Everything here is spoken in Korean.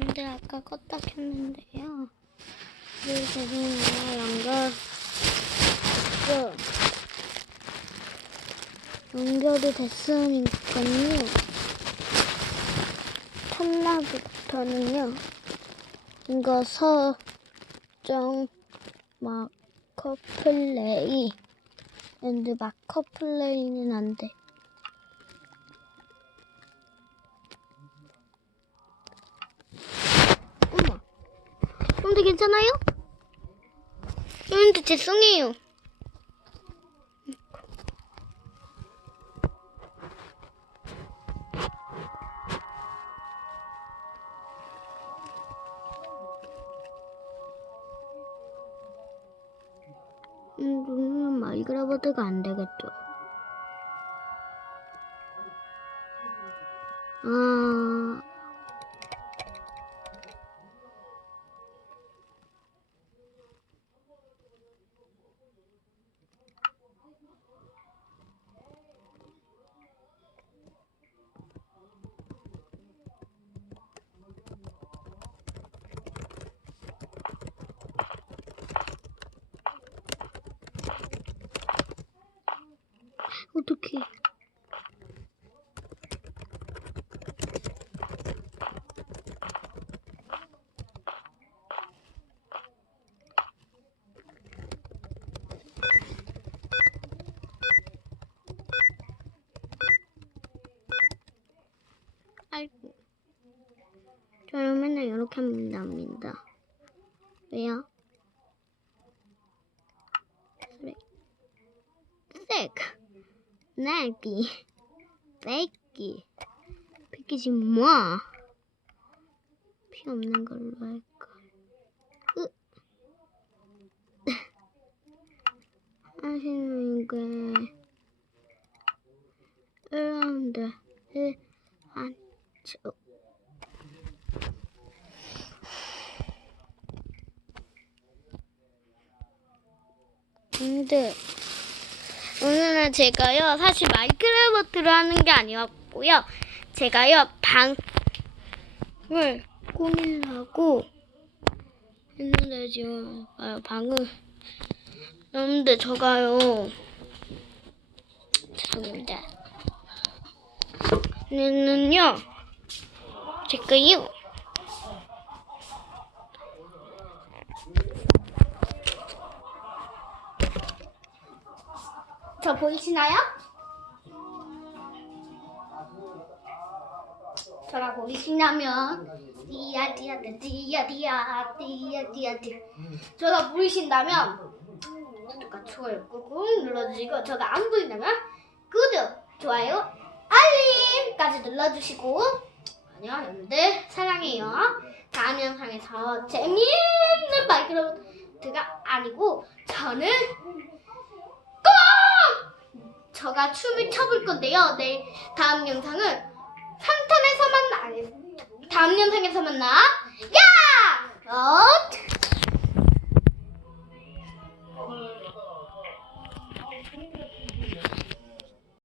근데 아까 껐다 켰는데요. 네, 죄송해요. 연결, 그, 연결이 됐으니까요. 첫날부터는요. 이거 서정 마커 플레이. 근데 마커 플레이는 안 돼. 형도 괜찮아요? 형도 죄송해요. 음, 그러면 마이크라보드가 안 되겠죠. 아, 어떡해. 아이고. 저는 맨날 이렇게 합니다. 왜요? 그래. 색. 나비. 뺏기. 뺏기지 뭐. 피 없는 걸로 할걸. 으. 하시는 게. 1라운드. 1, 한, 초. 근데 오늘은 제가요 사실 마이크래프트를 하는 게 아니었고요. 제가요 방을 꾸미려고 했는데 지금 아, 방을 여러분들 저가요. 죄송합니다. 얘는요 제가요 저 보이시나요? 저랑 보이신다면 디야 디야 디야 디야 디야 디야 디야 저가 보이신다면 구독과 좋아요 꾹꾹 눌러주시고 저가 안 보인다면 구독 좋아요 알림까지 눌러주시고. 안녕 여러분들 사랑해요. 다음 영상에서 재미있는 마이크로프트가 아니고 저는 저가 춤을 춰볼 건데요. 네, 다음 영상은 3탄에서 만나, 아니, 다음 영상에서 만나. 야! 어?